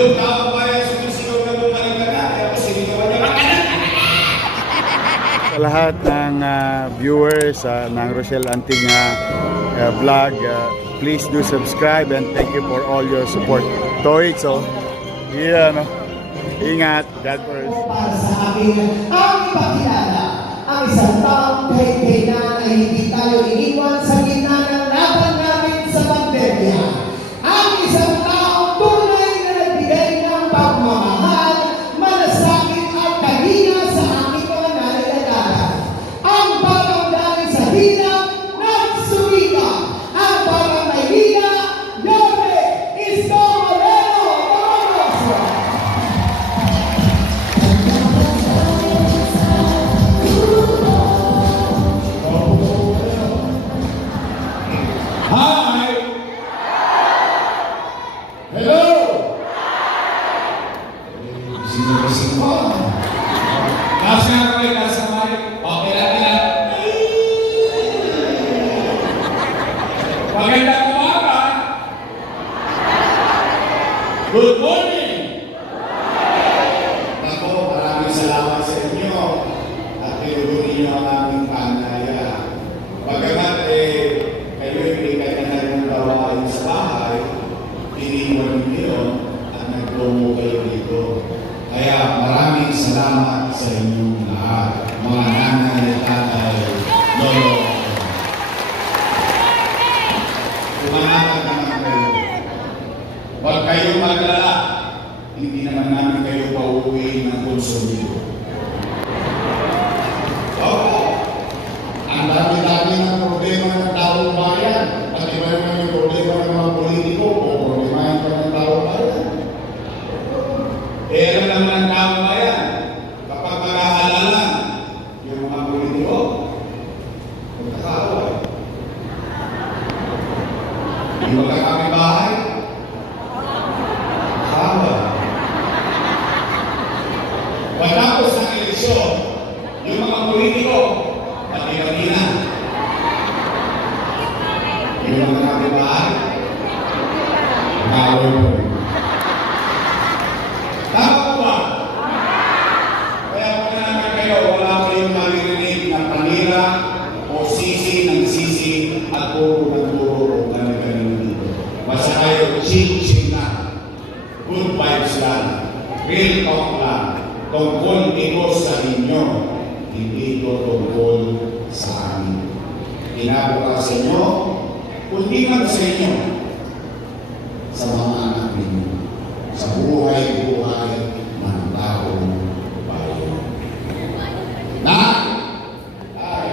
Yung tao ba yung sumisigaw na bumalik ka na, kaya sinigawan niya, Sa lahat ng viewers ng Rochelle Anting vlog, please do subscribe and thank you for all your support. Toitso, yeah, no? Ingat, God first. Para sa akin, ang ipakilala ang isang taong kahit kailan ay hindi tayo iniwan sa gitna ng laban namin sa pandemya. Ang isang taong tunay na nagbigay ng pagmamahal, malasakit at kanina sa aking mga nalilagaran. Ang batang dahil sa hirap, nagsumika. Ang batang Maynila, Yorme Isko Moreno. Hi! Hello! Sino mo? Nasa nga kayo, nasa mic. Okay lang nila. Magandang umaga! Good morning! Ako, maraming salamat sa inyo at tinulungan niyo ang aming panaya. Bagamat kayo hindi kayo na ng gawain sa bahay, iniwan niyo at nagtungo kayo dito. Kaya maraming salamat sa inyong lahat, mga nanay, tatay, lolo. Umanakad naman kayo. Huwag kayong maglala, hindi naman namin kayo pauuwiin ng konsumido. Oo. Ang dami-dami ng problema ng taong bayan. Pati ba naman yung problema ng mga politiko o problemahin pa ng taong bayan? Alam naman ng taong bayan, kapag mag-aalalan yung mga politiko, magkakaaway. Yung magkakapibahay, kaaway. Pagkatapos ng eleksyon, yung mga politiko, pati-pati-na. Yung mga kapibahay, kaaway po. Tama po ba? Kaya pag naman kayo, wala kayong maririnig na panira o sisi ng sisi at puro ng puro na nagkaroon dito. Basta kayo, chill na. Good vibes lang. Real talk lang. Tungkol ito sa inyo, hindi ito tungkol sa amin. Inabukas sa inyo, kundi man sa inyo, sa mga anak ninyo, sa buhay-buhay ng taong bayan. Na? Ay,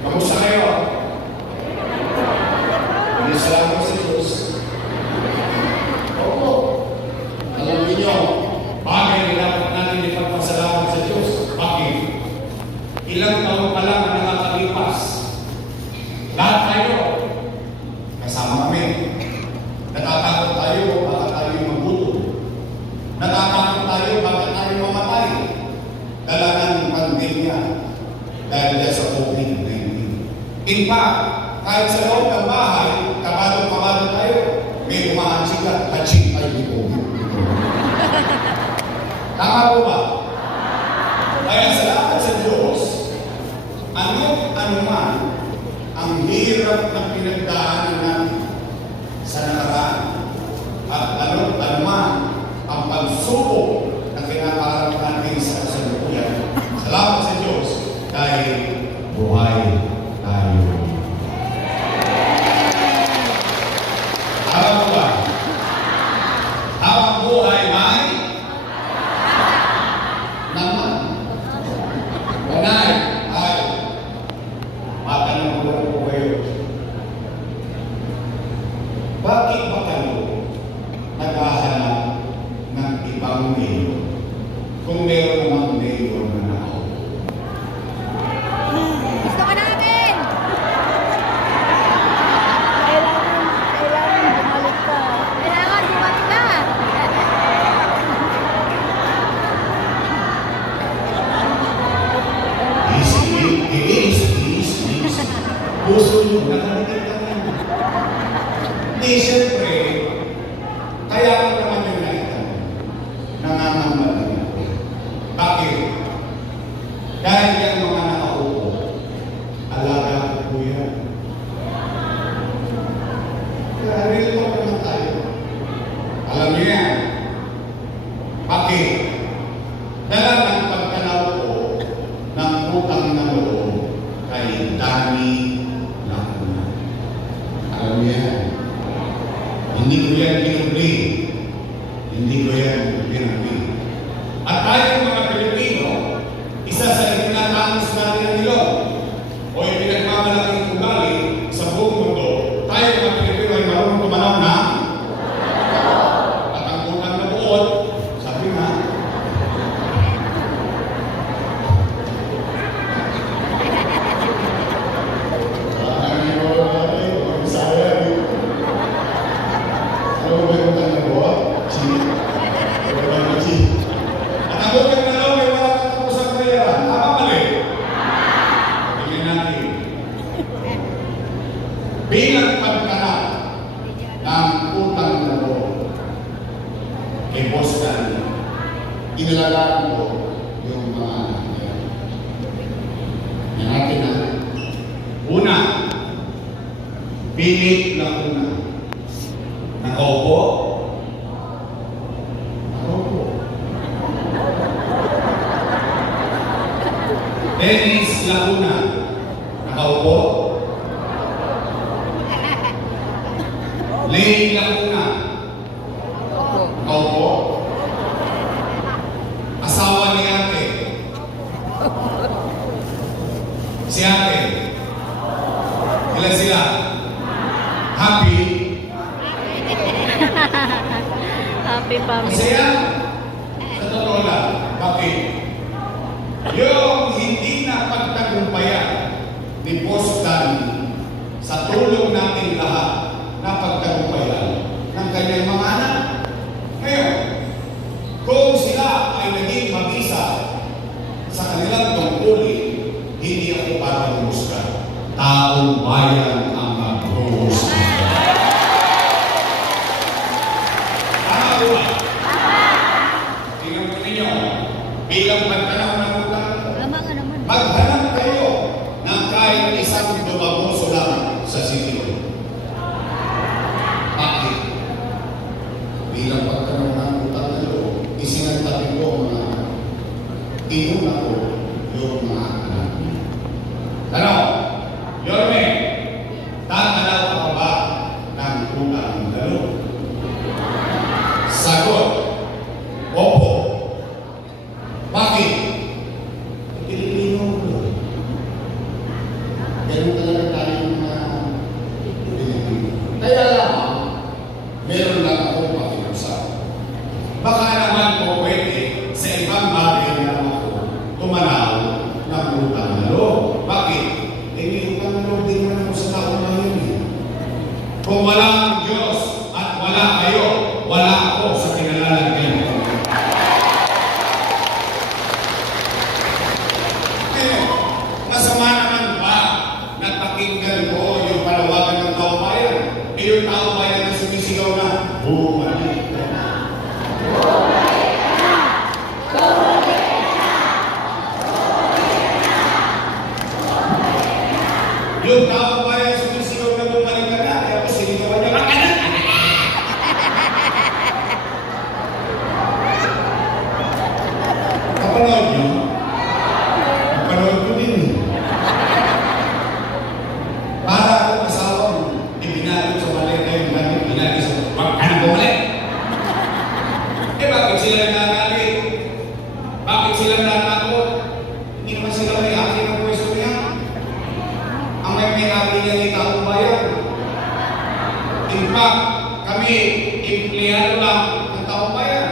kamusta kayo? Salamat sa Diyos. Oo. Alam niyo, bagay na dapat natin ipagpasalamat sa Diyos. Bakit? Ilang taon pa lang ang nakakalipas. Lahat tayo, kasama kami. Natatakot tayo, baka tayo magutom. Natatakot tayo, baka tayo mamatay. Dala ng pandemya dahil sa COVID-19. In fact, kahit sa loob ng bahay, kabado tayo, may umahansig at haching ay dito. Tama po ba? Kaya salamat sa Diyos, ano man ang hirap ng pinagdaanan natin sa nakaraan at ano man ang pagsubok na kinakaharap natin sa kasalukuyan. Salamat sa Diyos dahil buhay tayo. Tama po ba? Habang buhay may naman. Panay ay matanong ko lang po kayo. Bakit ba kayo naghahanap ng ibang mayor kung meron namang mayor na ako? Gusto ka namin! Kailangan bumalik ka. Kailangan bumalik ka! Easy. Gusto nyo nakalimutan nyo. Hindi, siyempre, kaya naman yung niyo yan. Bakit? Dala ng pagkanaw ko ng utang na loob kay Danny Lacuna. Alam niyo yan. Hindi ko yan pinubli. Hindi ko yan pinubli. At tayong mga Pilipino, isa sa itinatangos natin ang ilong o ipinagmamalaking ugali sa buong mundo, tayo mga Pilipino ay marunong tumanaw na at ang utang na buod, sabi nga, at ang utang na loob ay wala katapusang bayaran. Tama mali? Tingnan natin. Bilang pagkarap ng utang na loob kay Boss Danny, inalagaan ko yung mga anak niya. Yan natin na. Una, Philip Lacuna. Nakaupo. Nakaupo. Dennis Lacuna. Nakaupo. Lane Lacuna. Nakaupo. Asawa ni ate. Si ate. Ilan sila? Happy. Happy family. Masaya. Sa totoo lang. Bakit? Yung hindi na pagtagumpayan ni Boss Danny sa tulong natin lahat na pagtagumpayan ng kanyang mga anak. Ngayon, kung sila ay naging mag-isa sa kanilang tungkulin, hindi ako para humusga. Taong bayan ang maghuhusga. Tama po ba? Tingnan po ninyo, bilang magtanong ng utang, Tama ka naman. maghanap kayo ng kahit isang dumagoso lang sa sitio. Bakit? Bilang pagtanong ng utang na loob, isinagtabi ko ang mga anak. Inuna ko yung mga anak. Ano? Yorme, tatanaw ka ba ng utang na loob? Sagot, opo. Bakit? Pilipino ko. Ganun talaga tayong mga Pilipino. Kaya lang, meron lang akong pakiusap. Baka naman po pwede sa ibang bagay na ako tumanaw ng utang na loob. Bakit? Eh, may utang na loob din naman ako sa tao na yun eh. Kung wala ang Diyos at wala kayo, wala ako sa kinalalagyan ko. Masama naman ba na pakinggan ko yung panawagan ng taong bayan? E yung taong bayan na sumisigaw na, bumalik ka na. Yung taong bayan sumisigaw na bumalik ka na, kaya po sinigawan niya, anak! Kapanood niyo? Kapanood ko din. Para akong asawang ibinalot sa mali kayo namin, binalot sa wag ka na bumalik. Eh bakit sila nagalit? Bakit sila natakot? Hindi naman sila may akin ng pwesto niya. Ang may akin niya ni taong bayan. In fact, kami, empleyado lang ng taong bayan.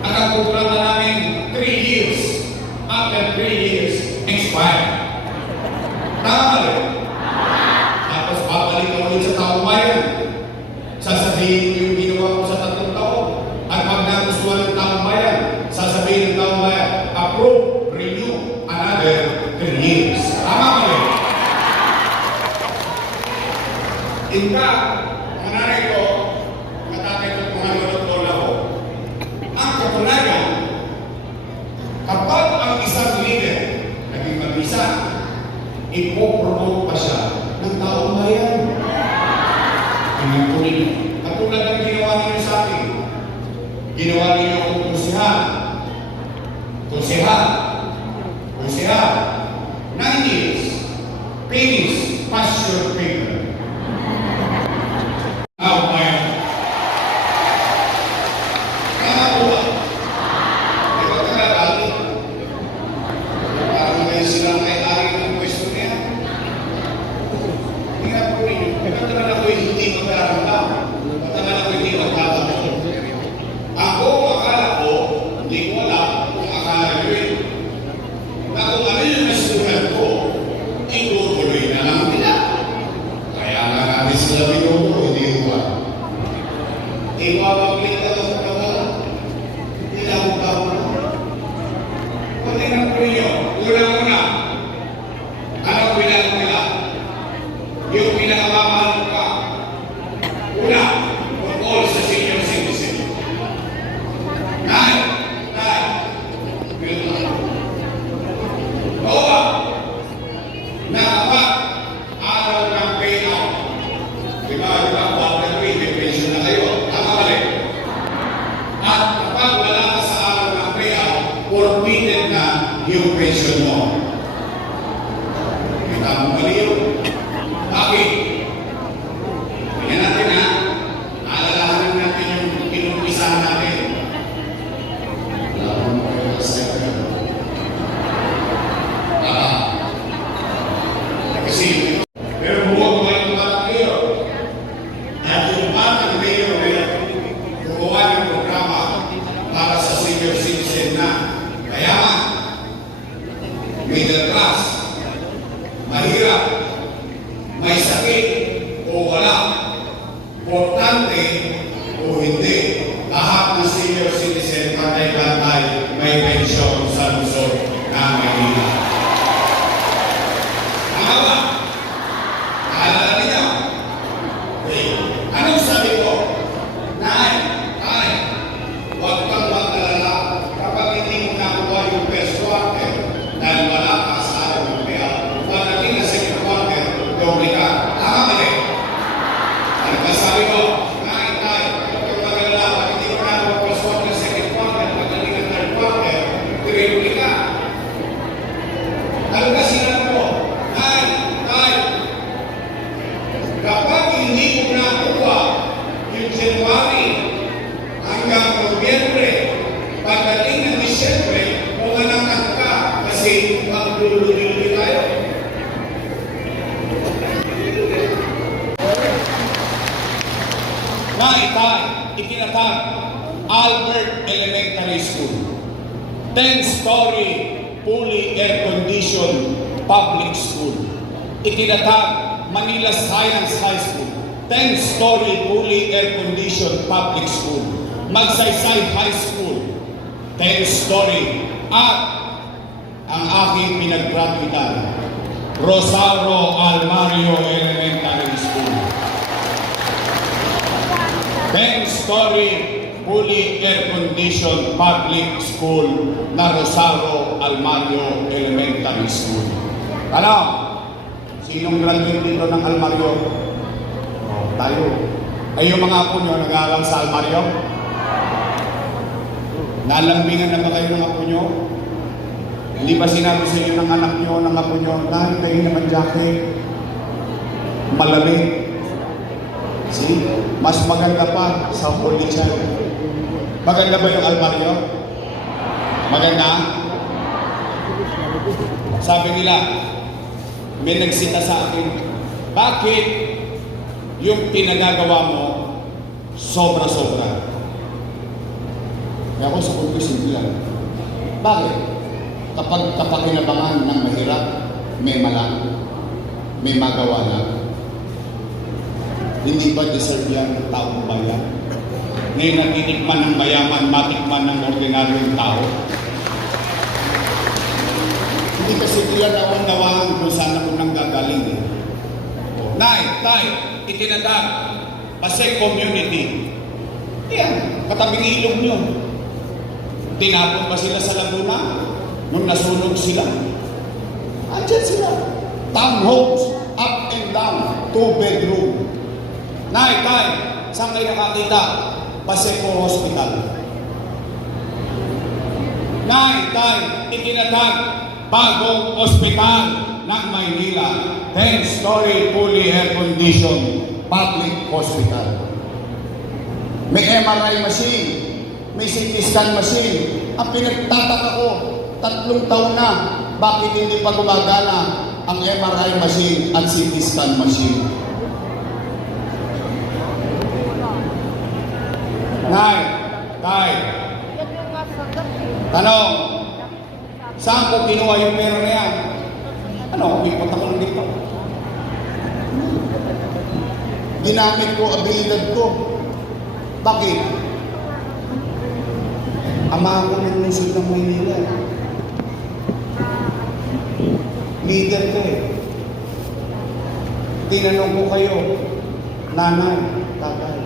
Nakakumpra na namin 3 years. After 3 years, expired. Tama rin. Tapos babalik ka ulit sa taong bayan. Sasabihin ko yung ginawa ko sa 3 taon. At pag nagustuhan ng taong bayan, sasabihin ng taong bayan, approve, renew, another 3 years. Tama ka rin. In fact, mga nanay ko, mga tatay ko, mga lolo ako, ang katunayan, kapag ang isang leader naging mag-isa, ipopromote pa siya ng taong bayan. Tingnan ko ninyo. Katulad ng ginawa ninyo sa akin, Matagal ako hindi magkaramdam. Matagal ako hindi magkakaroon. Ako, akala ko, hindi ko alam kung akala ko yun. Na kung ano yung nasulat ko, itutuloy na lang nila. Kaya nga natin sila minuto, hindi ko ba? Iwawaglit na lang ko na hindi na ako tao na. Patingnan ko ninyo, una-una, anong pinag nila? Yung pinakamamahal ka. Una, all sa senior citizen. Nine. Oo ba? Na kapag araw ng payout, di ba, quarter week, may pension na kayo. Tama ba rin? At kapag wala ka sa araw ng payout, forfeited na yung pension mo. Kita mo mali yun. Bakit? Tingnan natin ha. Alalahanan natin yung inumpisahan natin. Alam mo kayo sa kasi, pero huwag mo yung batang kayo. At yung batang kayo ay gumawa ng programa para sa senior citizen na mayaman, middle class, mahirap, may sakit o wala, importante o hindi, lahat ng senior citizen pantay-pantay may pensyon sa Luzon na Maynila. Tama ba? Naalala niya? Okay. Anong sabi ko? Nay, huwag kang mag-alala kapag hindi mo nakuha yung first quarter dahil wala ka sa araw ng payout, pagdating na second quarter, doble ka. Tama ba rin? Ano ba sabi ko? Nay, huwag kang mag-alala kapag hindi mo nakuha first quarter, second quarter, pagdating na third quarter, triple ka. Ano ba sinabi ko? Nay, kapag hindi mo nakuha yung January hanggang Nobyembre, pagdating ng Disyembre, umanakan ka kasi maglululi tayo. Itinatag Albert Elementary School, 10-story, fully air-conditioned public school. Itinatag Manila Science High School, 10-story, fully air-conditioned public school. Magsaysay High School, 10-story. At ang aking pinag-graduatean, Rosario Almario Elementary School, 10-story, fully air-conditioned public school na Rosario Almario Elementary School. Ano? Sinong graduate dito ng Almario? Tayo. Ay yung mga apo nyo nag-aaral sa Almario? Nalambingan na ba kayo ng apo nyo? Hindi ba sinabi sa inyo ng anak nyo, ng apo nyo, dahil kayo naman jacket, malamig. See? Mas maganda pa sa Holy Child. Maganda ba yung Almario? Maganda? Sabi nila, may nagsita sa akin, bakit yung pinagagawa mo sobra-sobra? Kaya ako sa ko simple lang. Bakit? Kapag kapakinabangan ng mahirap, may malang, may magawa lang. Hindi ba deserve yan ng taong bayan? Ngayon natitikman ng mayaman, matikman ng ordinaryong tao. Hindi kasi yan nawan-nawahan kung saan ako nang gagaling. Nay, itinatag, Pasay Community. Yan, katabing ilog nyo. Tinapon ba sila sa Laguna? Nung nasunog sila? Andyan sila. Townhomes, up and down, 2-bedroom. Nay, saan kayo nakakita? Paseco Hospital. Nay, itinatag, bagong ospital ng Maynila. 10-story, fully air-conditioned public hospital. May MRI machine, may CT scan machine. Ang pinagtataka ko, 3 taon na, bakit hindi pa gumagana ang MRI machine at CT scan machine? Tanong, saan ko kinuha yung pera na yan? Ano, ipot ako lang dito. Ginamit ko, abilidad ko. Bakit? Ama ko ng lungsod ng Maynila. Leader ko eh. Tinanong ko kayo, nanay, tatay,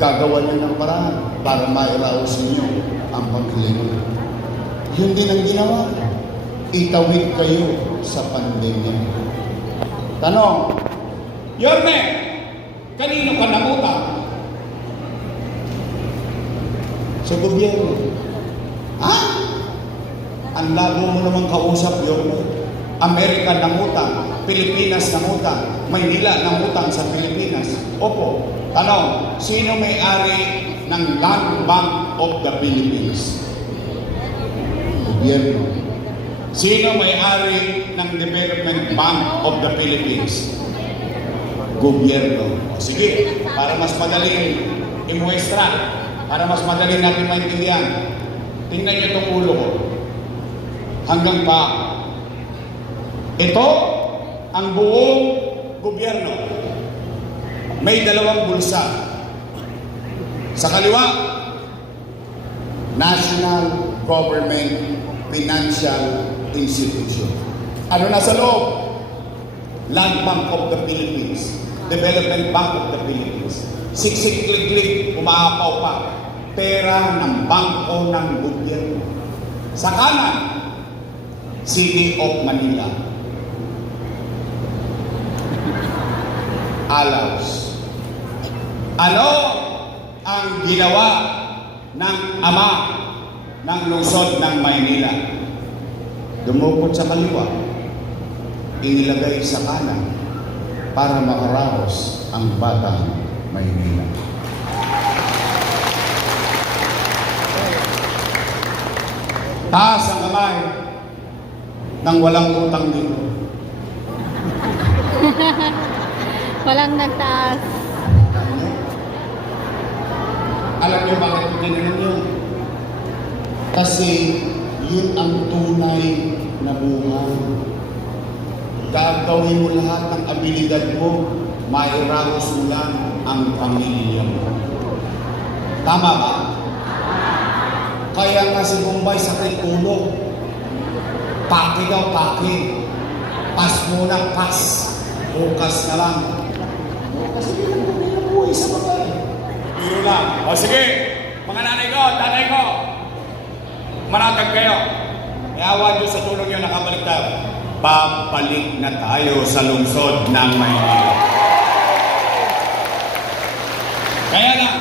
gagawa niyo ng paraan para mairaos niyo ang pagkiling. Yun din ang ginawa. Itawid kayo sa pandemya. Tanong, Yorme, kanino ka nangutang? Sa gobyerno. Ha? Ang labo mo naman kausap, Yorme. Amerika nangutang, Pilipinas nangutang, Maynila nangutang sa Pilipinas. Opo. Tanong, sino may-ari ng Land Bank of the Philippines? Gobyerno. Sino may-ari ng Development Bank of the Philippines? Gobyerno. O sige, para mas madaling imuestra, para mas madaling natin maintindihan, tingnan niyo itong ulo ko. Hanggang pa. Ito ang buong gobyerno. May dalawang bulsa. Sa kaliwa, National Government Financial Institution. Ano nasa loob? Land Bank of the Philippines, Development Bank of the Philippines. Siksik-klik-klik, umaapaw pa. Pera ng bangko ng gobyerno. Sa kanan, City of Manila. Alaws. Ano ang ginawa ng ama ng lungsod ng Maynila? Dumukot sa kaliwa, inilagay sa kanan para makaraos ang batang Maynila. Taas ang kamay nang walang utang dito. Walang nagtaas. Alam niyo bakit ko ginanon yun? Kasi yun ang tunay na buhay. Gagawin mo lahat ng abilidad mo, mairaos mo lang ang pamilya mo. Tama ba? Kaya nga si Bombay sakit ulo. Paki daw, paki. Pas muna, pas. Bukas na lang. Kasi hindi lang buhay sa bagay. Biro lang. O sige, mga nanay ko, tatay ko, manatag kayo. Iawan nyo sa tulong nyo, nakabalik tayo. Babalik na tayo sa lungsod ng Maynila. Kaya lang,